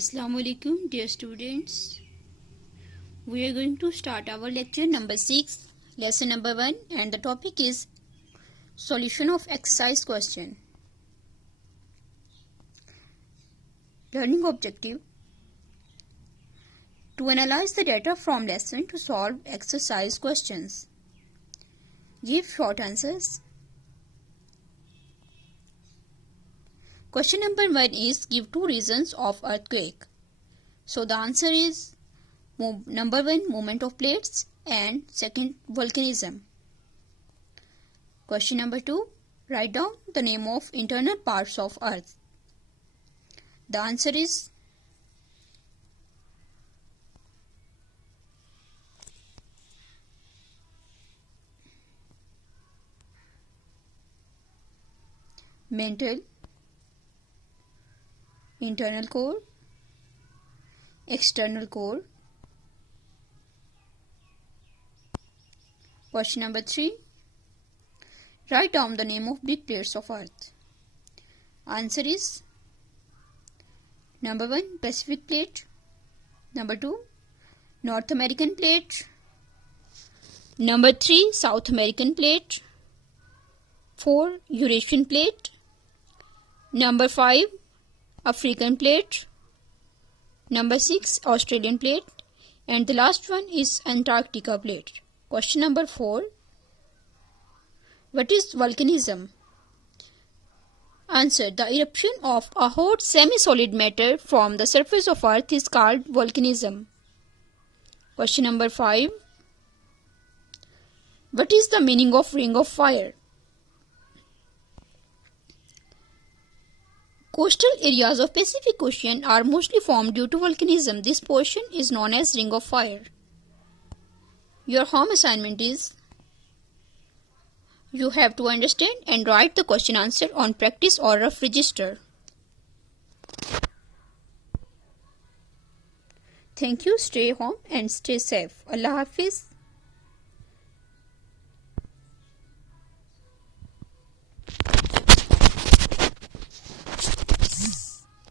Assalamu alaikum, dear students. We are going to start our lecture number 6, lesson number 1, and the topic is solution of exercise question. Learning objective: to analyze the data from lesson to solve exercise questions. Give short answers. Question number 1 is give 2 reasons of earthquake. So the answer is number 1, movement of plates, and second, volcanism. Question number 2, write down the name of internal parts of earth. The answer is mantle, internal core, external core. Question number 3, write down the name of big plates of earth. Answer is number 1, Pacific plate, number 2, North American plate, number 3, South American plate, 4, Eurasian plate, number 5, African plate, number 6, Australian plate, and the last one is Antarctica plate. Question number 4, what is volcanism? Answer: the eruption of a hot semi-solid matter from the surface of earth is called volcanism. Question number 5, what is the meaning of ring of fire? Coastal areas of Pacific Ocean are mostly formed due to volcanism. This portion is known as ring of fire. Your home assignment is you have to understand and write the question answer on practice or rough register. Thank you. Stay home and stay safe. Allah Hafiz.